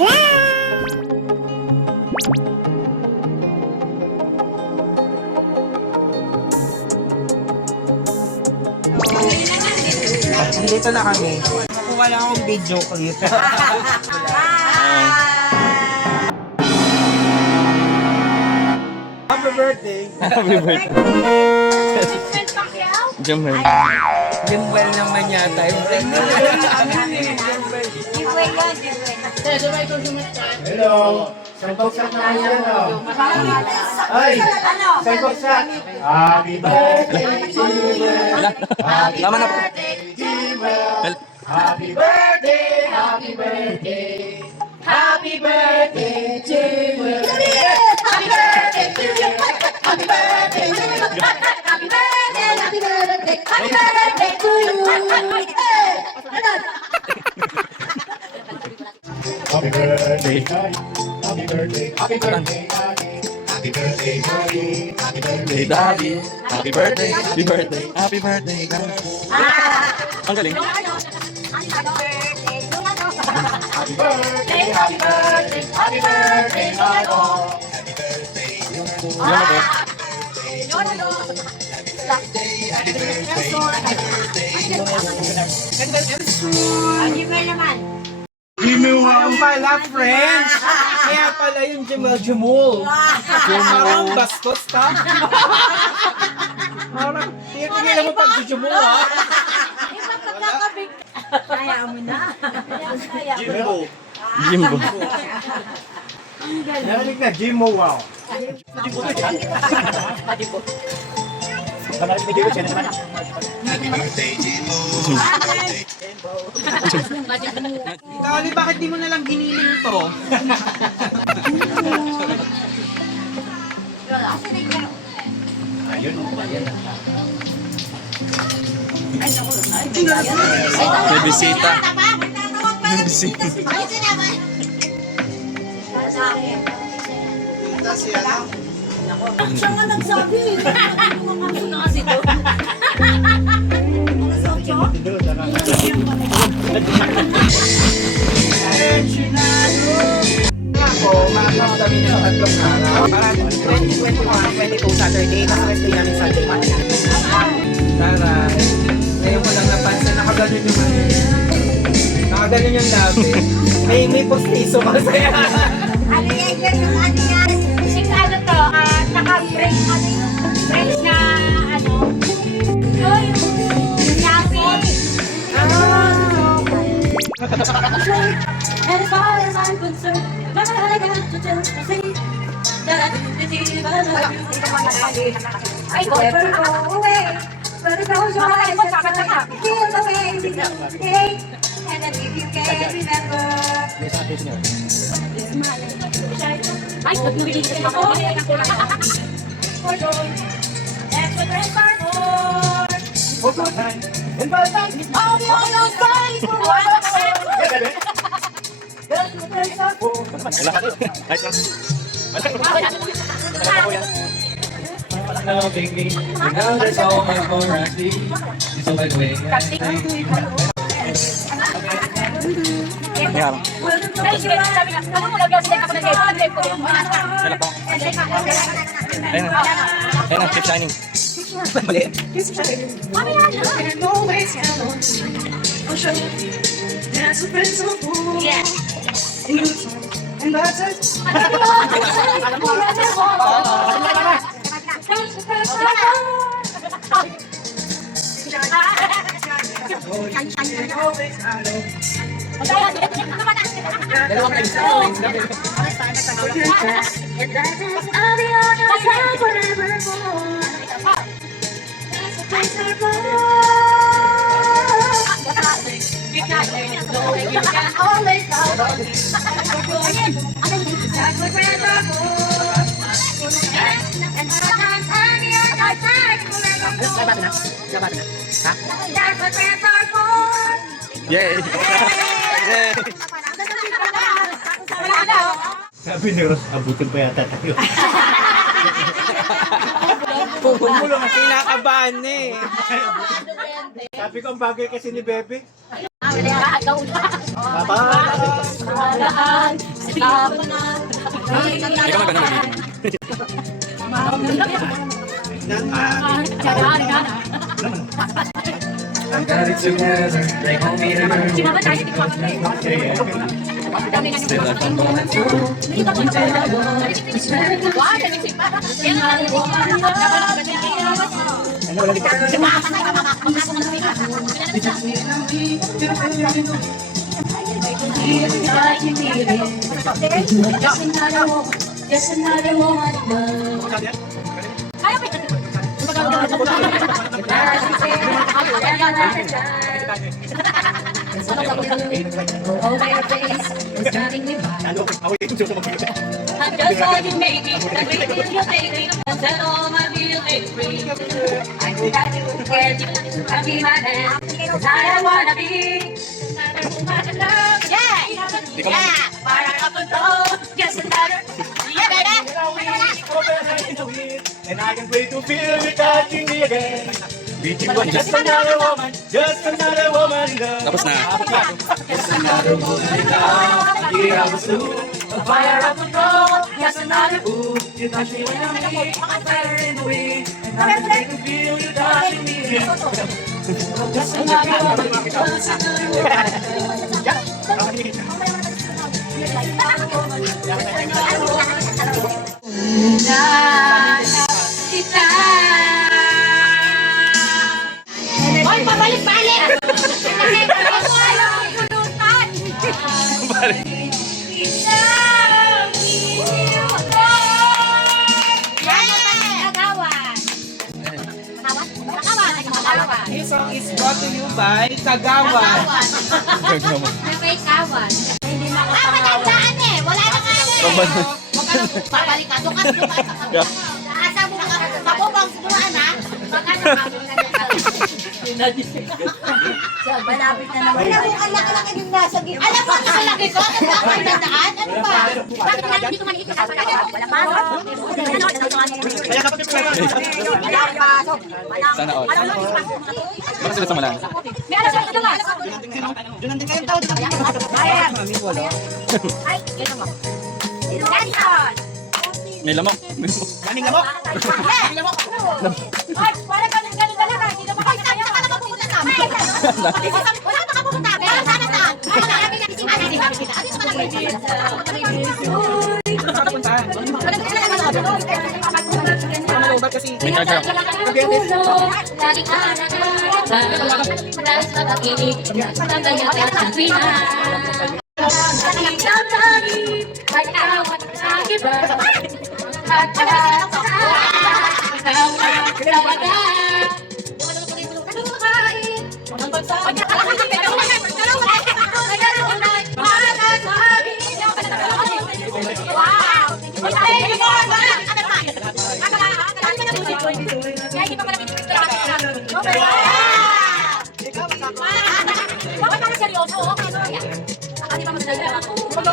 Dito na kami. Kukuha lang akong video clip. Happy birthday! Happy birthday. Jumel. Jimwell naman yata yung Hello! Sangkoksak na yan, oh. Ay! Sangkoksak! Happy birthday, Jimwell! Tama na po. Happy birthday! Happy birthday! Happy birthday, Jimwell! Happy birthday to you. Happy birthday to you. Happy birthday, happy birthday, happy birthday to you. Happy birthday, happy birthday, happy birthday, happy birthday, happy birthday, Daddy. Happy birthday. Happy birthday. Happy birthday. Ang galing. happy birthday, Happy birthday, happy birthday, Lolo. Yan ako. Ayun pala, friends! Kaya pala yung Jimul. Parang bastos ka. Parang, tingnan mo pag Jimul, ha? Kaya mo na. Jimbo. Jimbo. Narinig na, Jimmo, wow. Tali, bakit di mo nalang giniling to? May bisita. May bisita. Siya nga nagsabi. Ano na kasi to? Ako, makakap kami ng tatlong araw. Parang 20, 21, 22 Saturday, tapos Wednesday namin Sunday morning. Tara, ngayon ko lang napansin, nakaganon yung ano. Nakaganon yung labi. May postiso kasi. Ano yan yung ano yan? Kasi ano to, naka-break, ano yung break na ano? Yung Shopee. And as far as I'm concerned, my I got to tell to say that I didn't love you. I never go away, but it goes your eyes and feel the way we do today. And then if you can't remember, this my ay, nagnubilig kasi ako. For joy, that's what friends are for. For good time, and bad time. All the oil signs for one. That's what friends are for. Wala ka. Nice lang. Loving me, regardless of my morality, it's all my way. Yan. Ayun na. Ayun na. Keep shining. Mali. Yeah. And that's it. Yay! Yay! Sabi ni Ross, abutin pa yata tayo. Pumulo nga, kinakabahan na eh. Sabi ko ang bagay kasi ni Bebe. Bye. Ikaw maganda I got it together, they gon' be the girl. Still like I'm going through. Just another moment of love. Over your face, it's driving me wild. I'm just like you make me, the way that you make me, and set all my feelings free. I know that you would care, you can be my man, 'cause I wanna be. Yeah, yeah, para control, just another. Yeah, baby. And I can't wait to feel you touching me again. Beating one, just another woman in love. Tapos na. Just another woman in love. Here I was too. A fire of control, just another ooh. You touch me when I'm weak, I'm better in the wind. And I can make you feel you touching me again. Just another woman, just another woman in love. Hoy, pabalik-balik! This song is brought to you by Kagawan. May kawan. Matandaan eh. Wala na nga eh. Huwag ka nang babalik ka. Dukas. Asa mo ka. Mabubang suduan ha. Baka malapit na naman. Alam mo, ang laki-laki din nasa gitna. Alam mo, ang laki ko? Ang laki na daan? Ano ba? Bakit natin dito maliit ka? Wala pasok. Kaya dapat yung Wala pasok. Sana all. Alam mo, Bakit sila sa malan? may alas ka naman. Doon din kayong tao. Ayan. Ay, gano'n mo. Ganyan. May lamok. Kaning lamok. Ay, parang ganun ka lang. Hindi naman kayo tayo. Saan ka naman pupunta sa amin? Wala ka makapupunta. Pero sana ta. Ay, marami na si Ate. Ate, malaki. Saan ka puntahan? Malobat kasi. May charger ako. Lagi ka dahil sa pag-ibig, tanggayan ka sa tuwina. Ay, awat sa iba. At pagkakataon sa ikaw ang talaga.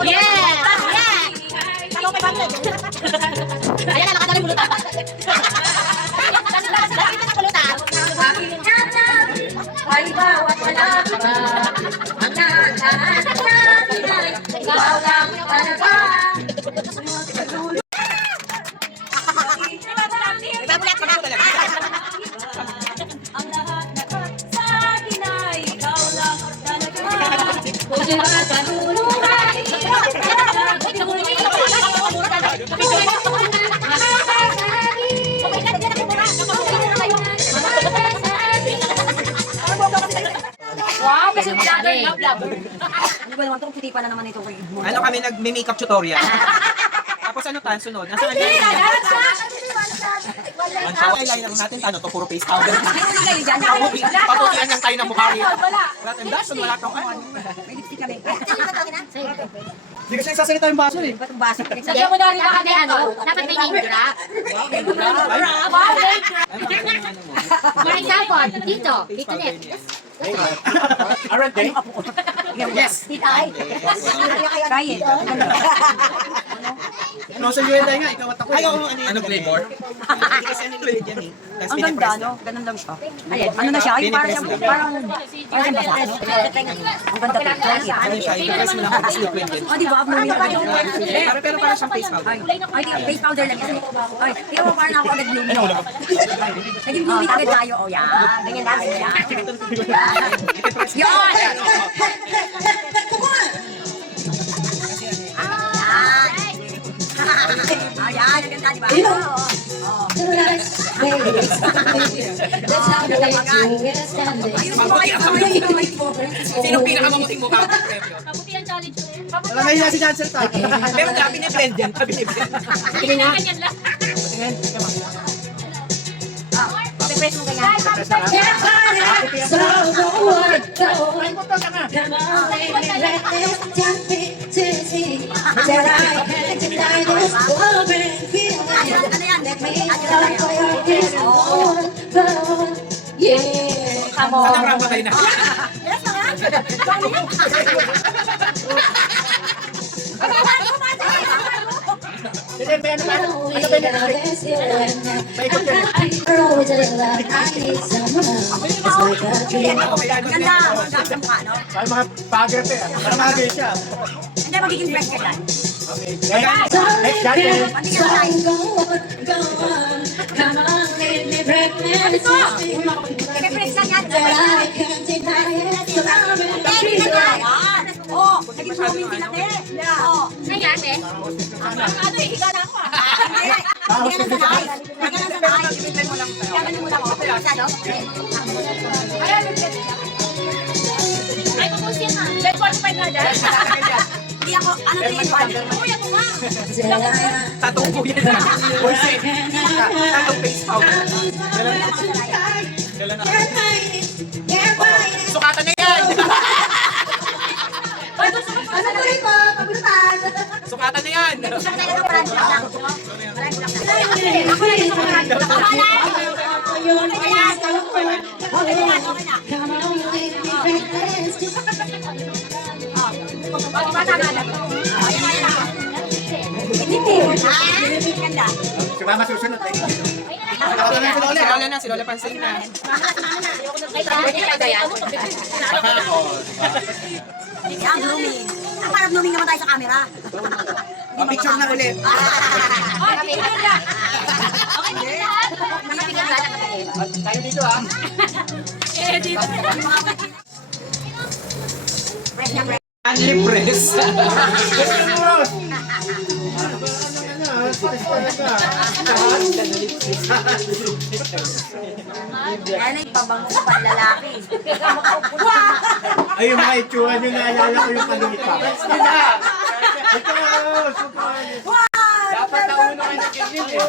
Yeah! Ayan na, nakadali bulutan. Nakita sa bulutan. Ay, bawat wala ka ba? Ang lahat ay ikaw lang talaga. Ibabulat ka na. Ang lahat na sa akin ay ikaw lang talaga. Kung makatulungan, wow, kasi vlogger na vlogger. Ano ba naman itong pitipan na naman ito? Ano kami nag-makeup tutorial. Tapos ano tayo sunod? Nasaan ang ang eyeliner natin, ano to, puro face powder. Paputian lang tayo ng mukha rin. Wala tayong dason, wala tayong ano. May lipstick kami. Hindi kasi nagsasalita yung baso eh. Ba't ang baso? Sagyan mo na rin baka may ano, dapat may name drop. Wow, name drop. For example, dito, dito net. Aren't they? Yes! Dito ay. Ryan. Ano sa UNI nga, ikaw at ako. Ay, oo, ano Ano flavor? Hindi kasi ano ulit yan eh. Tapos Ang ganda, no? Ganun lang siya. Ano na siya? Yung parang basa, no? Ang ganda pa. Ano siya, i-press mo lang tapos liquid din. Oh, di ba? Abnormal pa yun. Pero parang siyang face powder. Ay, face powder lang yan. Ay, tingnan mo parang ako nag-blooming. Naging blooming agad tayo. Oh, yan. Ganyan lang. Yan. Yun! Ayan, ang ganda, di ba? Sino pinakamamuting mukha ng premyo? Kabutihan challenge ko rin. Wala na hiya si Jansen ta. Pero sabi ni blend yan. Sabi ni blend. Ganyan lang. Press mo ganyan. So go on, go on. Come on, baby, let this jump into see that I can't deny this loving feeling. Ano yan? Let me love for your kiss. Go on, go on. Yeah, come on. Saan ang ramba kayo na? Yes, na yan. Ganda, ang ganda sa mukha, no? Ay, mga bagger pa yan. Para mga gay siya. Hindi, magiging fresh ka dyan. Next, Jansen. Sige, fresh lang yan. Oh, naging blooming sila, te. Oh. Nangyari? Ano eh, higa na ako ah. Hindi ka na sanay. Hindi ka na sanay. Gaganin mo lang ako. Masyado? Ay, kapos yan ha. 10:45 na dyan. Hindi ako, ano tingin mo? Uy, ako nga. Tatong po yan. Tatong face powder. Sukatan na yan! Ano tuloy ko? Pagulutan. Sukatan na yan! Gusto ko tayo ng brand lang. Brand lang. Ako na yung mga Okay na yan, okay na. Si Mama susunod eh. Si Lola Pansing na. Ang blooming. Ang parang blooming naman tayo sa camera. Picture na ulit. Tayo dito ah. Only press. Yan ay pabango sa panlalaki. Ay, yung mga itsura nyo, naalala ko yung kanina pa. Ito, Dapat nauna kayo ng ganyan eh.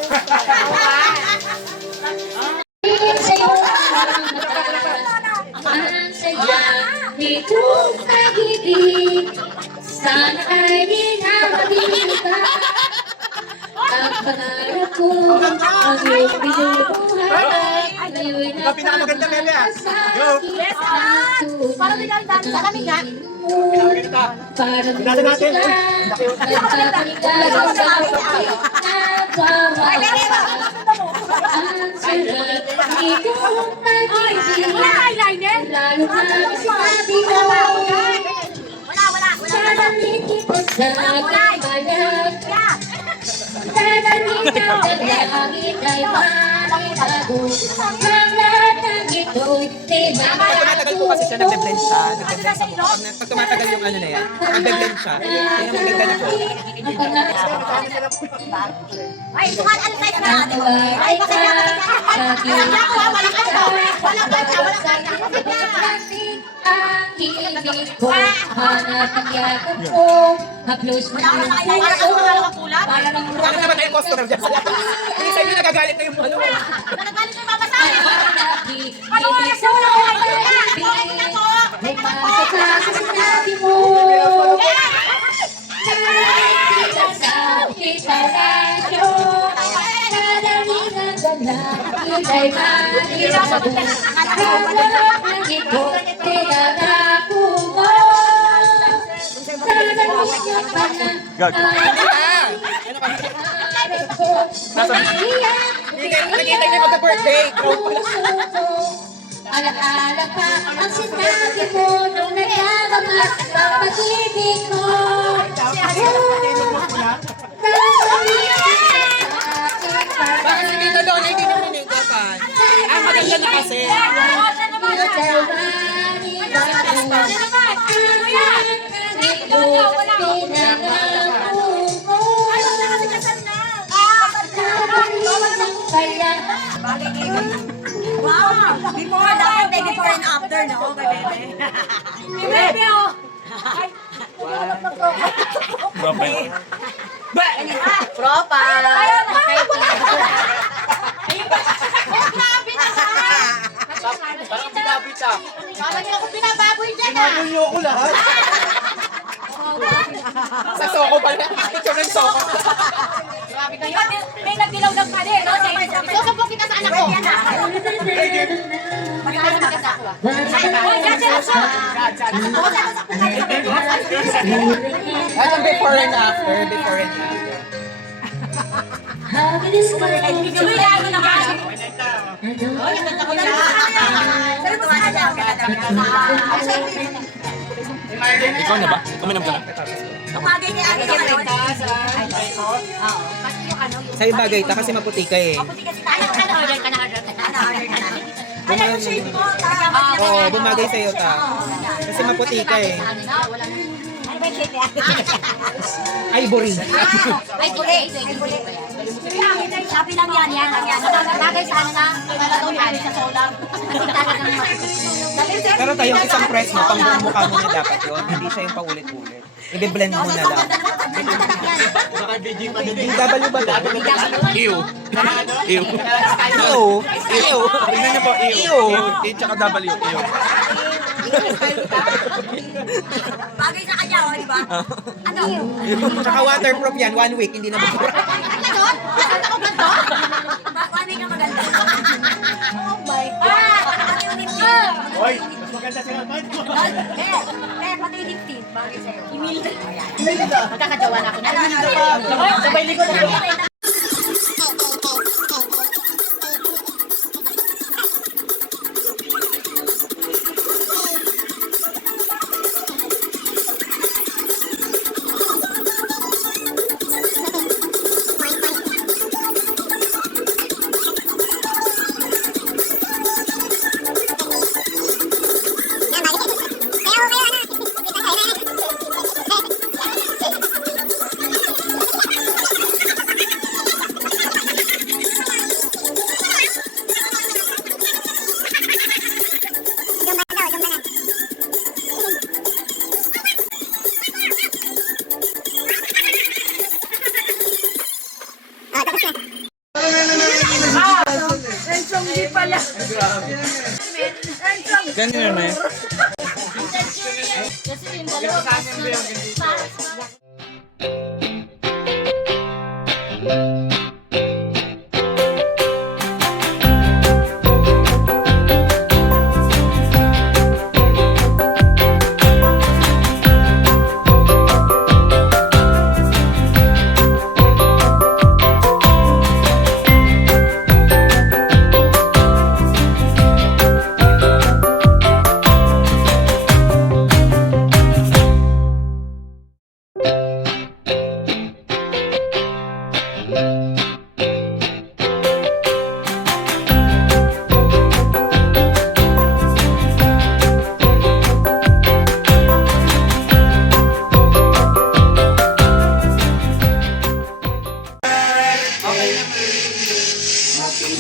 Ang saya nitong pag-ibig, sana ay di na mabigla. Ang pangarap ko, ang iyong binubuhay, ngayon na pinakamaganda, Meme, ah. sa Go. akin ang tunay na tingin mo. Parang Pinasa natin. nagpapaligaw sa akin na bawat ang sarap nitong pag-ibig. Lalo na sinabi mo, dadaling kita sa aking balat. Dadaling kita sa langit ay malinago. Ang lahat ng ito'y Pag tumatagal po kasi siya, nagbe-blend siya. Nagbe-blend sa mukha. Pag tumatagal yung ano na yan, nagbe-blend siya. Kaya maganda na po. Ay, sukat ano tayo na natin? ay ka sa aking ang ibig ko, hanap ang yakap ko, haplos mo yung puso, para ng Ano naman tayong customer dyan sa lahat? Hindi sa inyo nagagalit na yung ano. Nagagalit na yung mama sa akin. Ano mo yung solo? May pasasasa sinabi mo. Kita sa italadyo, nadaling ang ganda, ika'y malinago. Ang ito, tinangako mo. Dadaling ang panahon. Harap ko, magiyak, Nakita niyo magka-birthday. Alaala pa ang sinabi mo nung nagkakama ng pag-ibig mo. Bakit si Tito Lona hindi naman nagapan? Ah, maganda na kasi. Wow! Before, dapat may before and after, no? Kay Bebe. Kay Bebe, oh! Ay, wala na Propay. Propa! Ayun, Grabe naman! Parang binabit siya. Parang niyo ako binababoy dyan ah! Niyo ako lahat. Sa soko pala. Ikaw ng soko. Grabe kayo! may nagdilaw ng pa rin, no? Isusumbong kita sa anak ko! Magkakaroon ka sa ako ah! Anong before and after? Before and after. Tuloy na ako na kasi. Pero tuwa na siya. Ikaw na ba? Uminom ka na? Tumagay niya ako sa Sa'yo bagay ta kasi maputi ka eh. Order ka na, order ka na. Ano yung shade mo? Oo, bumagay sa'yo ta. Kasi maputi ka eh. Ano ba yung shade niya? Ivory. Ay, buli. Sabi lang yan, yan. Bagay sa ano na, malatong hari sa solar. Pero tayong isang press mo, pang buong mukha mo na dapat yun. Hindi siya yung paulit-ulit. I-blend mo na lang. DW ba ito? Ew. Ew. Ew. Ew. Tingnan niyo po, ew. Ew. E tsaka W. Ew. Bagay sa kanya, oh, di ba? Ano? Tsaka waterproof yan, 1 week, hindi na mabura. Ganon? Saan ako ganito? Bakit ka maganda? Oh my God! Hoy, mas maganda siya naman. Pati yung lip tint, bagay sa'yo. Magkakajawa na ako na. Sabay likod na. Ganyan na eh. Kasi yung dalawa para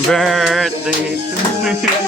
Birthday to me.